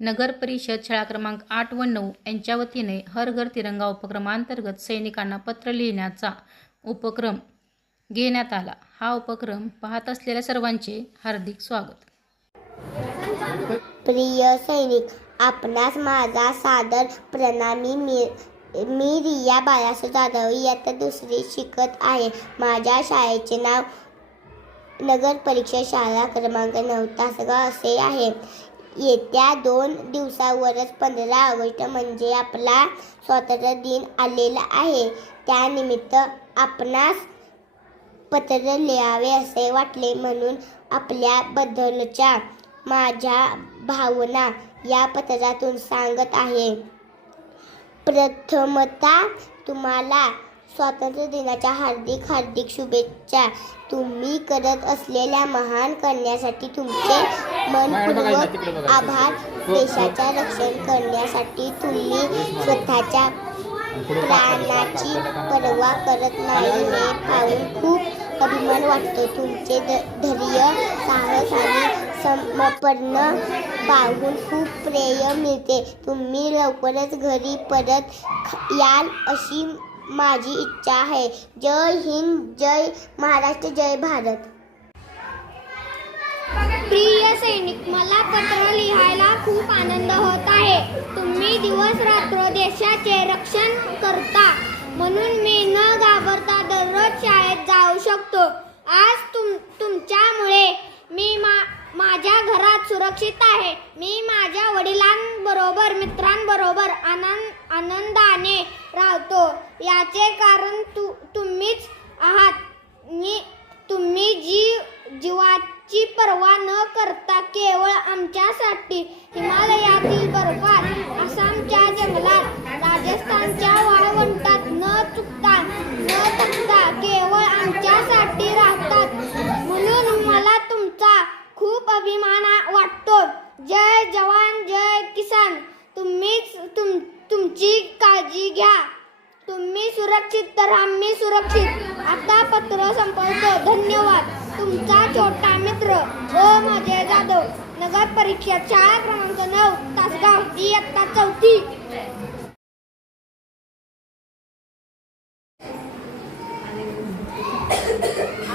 नगर परिषद शाळा क्रमांक 8 व 9 यांच्या वतीने हर घर तिरंगा उपक्रमांतर्गत सैनिकांना पत्र लिहिण्याचा उपक्रम घेण्यात आला. हा उपक्रम पाहत असलेल्या सर्वांचे हार्दिक स्वागत. प्रिय सैनिक, आपणास माझा सादर प्रणामी. मी रिया बाळासाहेब जाधव इयत्ता 2री शिकत आहे. माझ्या शाळेचे नाव नगर परिषद शाळा क्रमांक 9 तासगाव असे आहे. येत्या 2 दिवसावरच 15 ऑगस्ट म्हणजे आपला स्वातंत्र्य दिन आलेला आहे. त्यानिमित्त आपणास पत्र लिहावे असे वाटले, म्हणून आपल्याबद्दलच्या माझ्या भावना या पत्रातून सांगत आहे. प्रथमतः तुम्हाला स्वातंत्र्य दिनाच्या हार्दिक शुभेच्छा. तुम्ही करत असलेल्या महान कार्यासाठी तुमचे मनपूर्वक आभार. देशाचे रक्षण करण्यासाठी तुम्ही स्वतःच्या प्राणाची पर्वा करत नाही हे पाहून खूप अभिमान वाटतो. तुमचे धैर्य, साहस आणि समर्पण पाहून खूप प्रेरणा मिळते. तुम्ही लवकरच घरी परत याल अशी माझी इच्छा आहे. जय हिंद, जय महाराष्ट्र, जय भारत. प्रिय सैनिक, मला पत्र लिहायला खूप आनंद होत आहे. तुम्ही दिवस रात्र देशाचे रक्षण करता, म्हणून मी न घाबरता दररोज शाळेत जाऊ शकतो. आज तुमच्यामुळे मी माझ्या घरात सुरक्षित आहे. मी माझ्या वडिलांबरोबर, मित्रांबरोबर आनंदाने राहतो. याचे कारण तुम्हीच आहात. तुम्ही जीवाची पर्वा न करता केवळ आमच्यासाठी हिमालयातील बर्फात, आसामच्या जंगलात, राजस्थानच्या वाळवंटात न थकता केवळ आमच्यासाठी राहतात. म्हणून मला तुमचा खूप अभिमान वाटतो. जय जवान, जय किसान. तुमची काळजी घ्या. तुम्ही सुरक्षित तर आम्ही सुरक्षित. आता पत्र संपवतो. धन्यवाद. तुमचा छोटा मित्र अजय जाधव, नगर परिषद शाळा क्रमांक 9 तासगाव इयत्ता 4थी.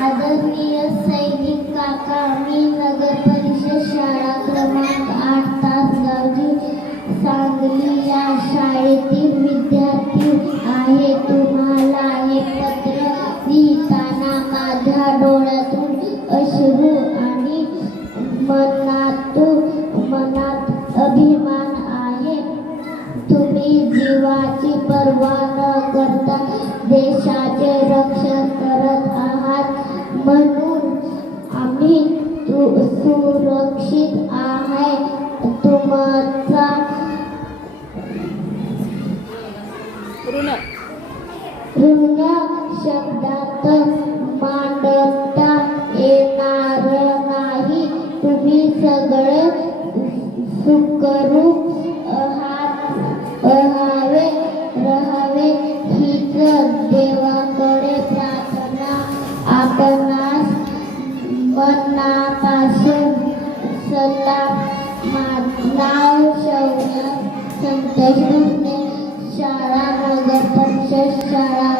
आदरणीय सैनिक काका, मी नगर परिषद शाळा क्रमांक 8 तासगावची सांगली या शाळेतील विद्यार्थी आहे. तुम्हाला हे पत्र लिहिताना माझ्या डोळ्यातून अश्रू आणि मनात अभिमान आहे. तुम्ही जीवाची पर्वा न करता देशाचे रक्षण करत आहात, म्हणून आम्ही सुरक्षित आहे. तुमचा ऋण शब्दात मांडता येणार नाही. तुम्ही सगळे सुखरूप राहावे हीच देवाकडे प्रार्थना. आपणास मनापासून सलाम. नाव शौर्य संतोष भोसले, शाळा नगर परिषद शाळा